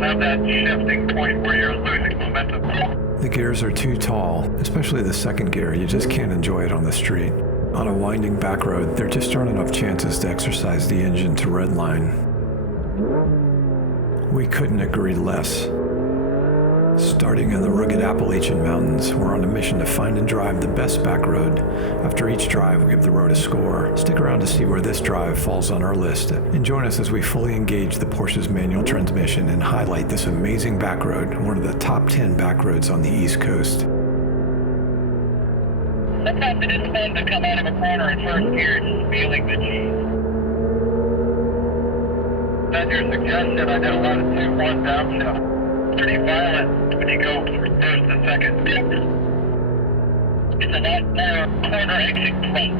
don't have that shifting point where you're losing momentum. The gears are too tall, especially the second gear. You just can't enjoy it on the street. On a winding back road, there just aren't enough chances to exercise the engine to redline. We couldn't agree less. Starting in the rugged Appalachian mountains, we're on a mission to find and drive the best back road. After each drive, we give the road a score. Stick around to see where this drive falls on our list, and join us as we fully engage the Porsche's manual transmission and highlight this amazing back road, one of the top 10 back roads on the East Coast. Sometimes it is fun to come out of a corner in first gear just feeling the cheese. That's your suggestion. I did a lot of 2-1 downshift. Pretty violent when you go from first to second. It's a lot more corner exit point.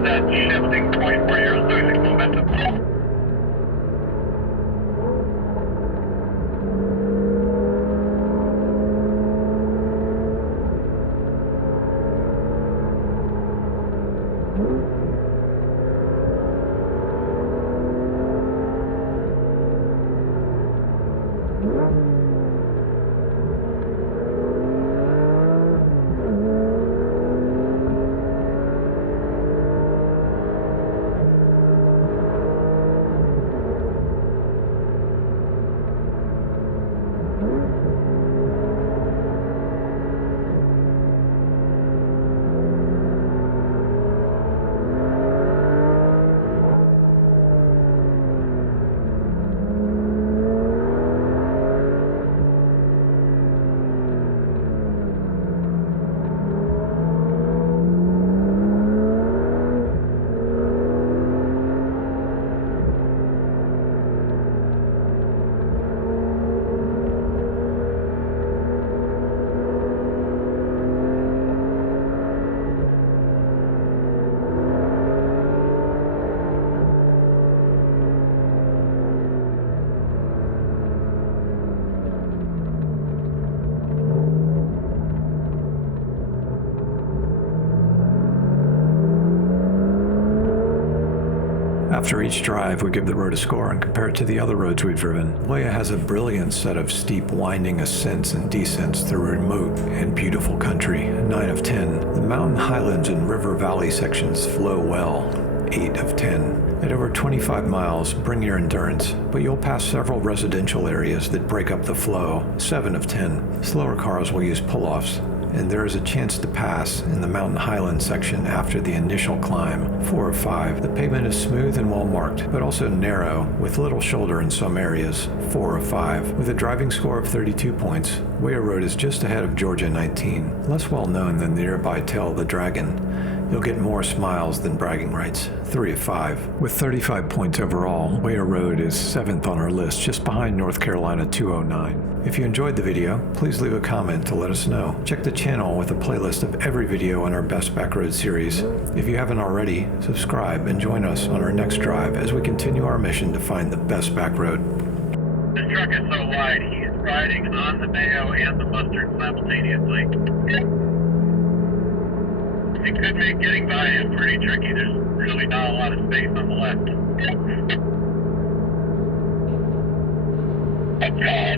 That shifting point where you're losing momentum. After each drive, we give the road a score and compare it to the other roads we've driven. Wayah has a brilliant set of steep, winding ascents and descents through remote and beautiful country, 9 of 10. The mountain highlands and river valley sections flow well, 8 of 10. At over 25 miles, bring your endurance, but you'll pass several residential areas that break up the flow, 7 of 10. Slower cars will use pull-offs, and there is a chance to pass in the Mountain Highland section after the initial climb, 4 of 5. The pavement is smooth and well marked, but also narrow, with little shoulder in some areas, 4 of 5. With a driving score of 32 points, Wayah Road is just ahead of Georgia 19, less well known than the nearby Tail of the Dragon. You'll get more smiles than bragging rights, 3 of 5. With 35 points overall, Wayah Road is 7th on our list, just behind North Carolina 209. If you enjoyed the video, please leave a comment to let us know. Check the channel with a playlist of every video on our Best Backroad series. If you haven't already, subscribe and join us on our next drive as we continue our mission to find the best backroad. This truck is so wide, he is riding on the mayo and the mustard simultaneously. It could make getting by him pretty tricky. There's really not a lot of space on the left. Okay,